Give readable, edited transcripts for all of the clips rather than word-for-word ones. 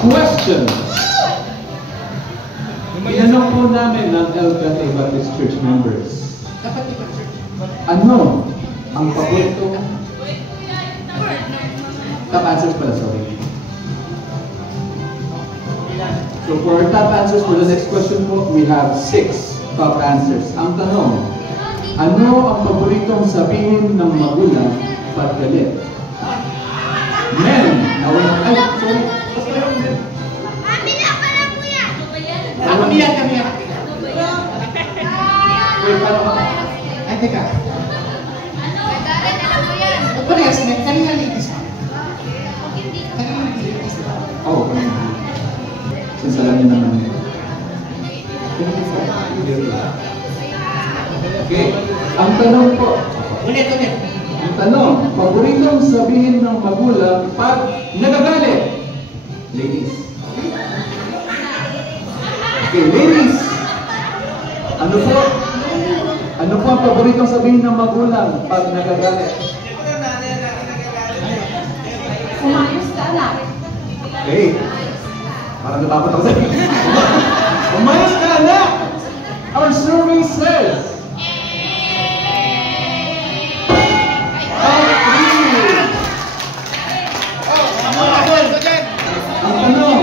Question. Tinanong po namin ng LGT Baptist Church members. Ano ang paborito? Top answers pala, sorry. So for our top answers for the next question po, we have 6 top answers. Ang tanong, ano ang paboritong sabihin ng magulang pag galit? Men, ay, sorry. Kami yan. Wait, paano ka? Ay, teka. Parehas, kanina ladies. Oh, since alam niyo naman yun. Okay, ang tanong po. Ulit. Ang tanong, paboritong sabihin ng magulang pag nagagalit? Ladies. Okay, ladies. Ano po ang paboritong sabihin ng magulang pag nagagalit? Umayos ka na. Okay. Parang natakot ako sa'yo. Umayos ka na! Our survey says, ang tanong,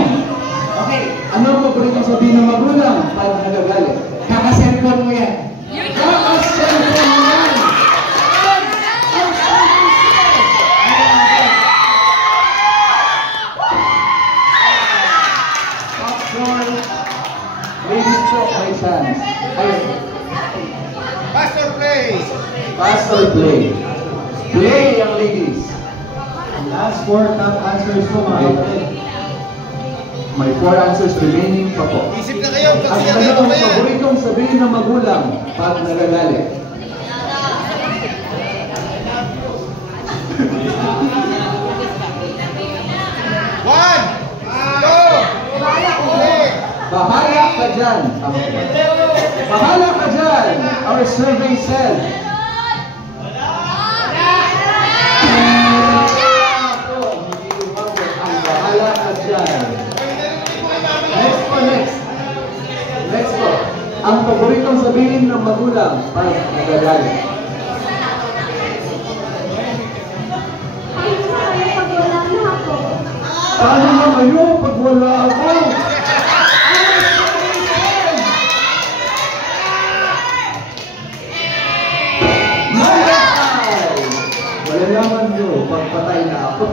ano ang paboritong sabihin ng magulang pag nagagalit? Kaka-cellphone mo yan. Kaka-cellphone mo yan! Popcorn. Ladies po, may chance. Pastor play. Pastor play. Play ang ladies. Last 4 top answers po mga kapatid. May 4 answers remaining pa po. Isip na kayo, Ang kasi tanong, paboritong sabihin ng magulang pag nagagalit? One, two, three. Bahala ka dyan. Bahala ka dyan. Our survey said. Bahala ka dyan. Next po. Ang paboritong sabihin ng magulang pag nagagalit. Paano na kayo pag wala ako? Wala naman nyo, pagpatay na ako.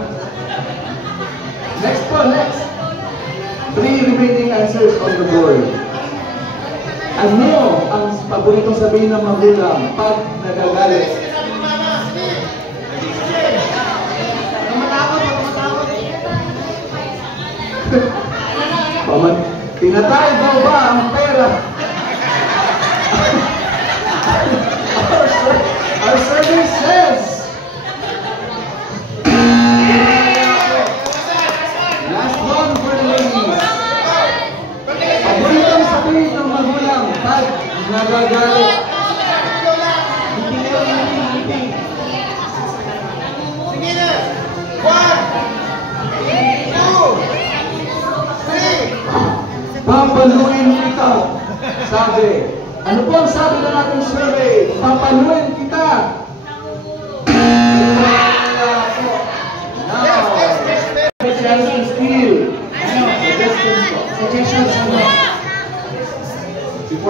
Next po, next. 3 remaining answers on the board. Ano ang paboritong sabihin ng magulang pag nagagalit? Tinatay daw ba ang pera? Our survey says. Last one for the ladies. Paboritong sabihin ng magulang pag nagagalit. Sige na. 1, 2, 3. Papaluin kita. Sabi. Ano po ang sabi ng ating survey? Papaluin kita.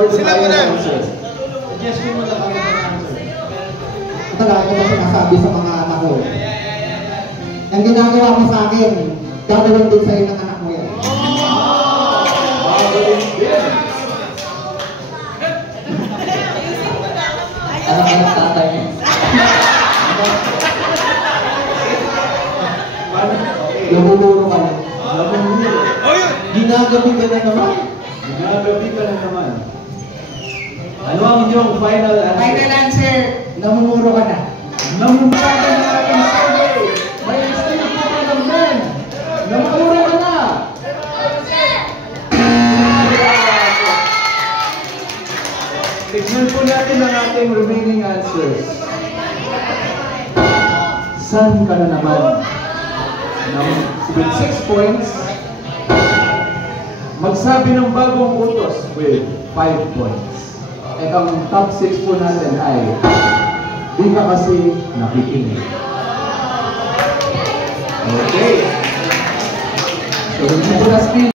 Sila mo na. Suggestion mo na kami ng answer. Ito lagi ko sinasabi sa mga anak ko. Ang ginagawa mo sa akin, gagawin din sa'yo ng anak mo yan. Anak-anak tatay niya. Lumumuro ka na. Ginagabi ka na naman. Ginagabi ka na naman. Ano ang inyong final answer? Final answer, namumuro ka na. Namumura ka na ating survey. May still po ka ng men. Namumura ka na. Tignan po natin ang ating remaining answers. San ka na naman? With 6 points, magsabi ng bagong utos with 5 points. At ang top 6 po natin ay di ka kasi nakikinig. Okay. So, hindi po na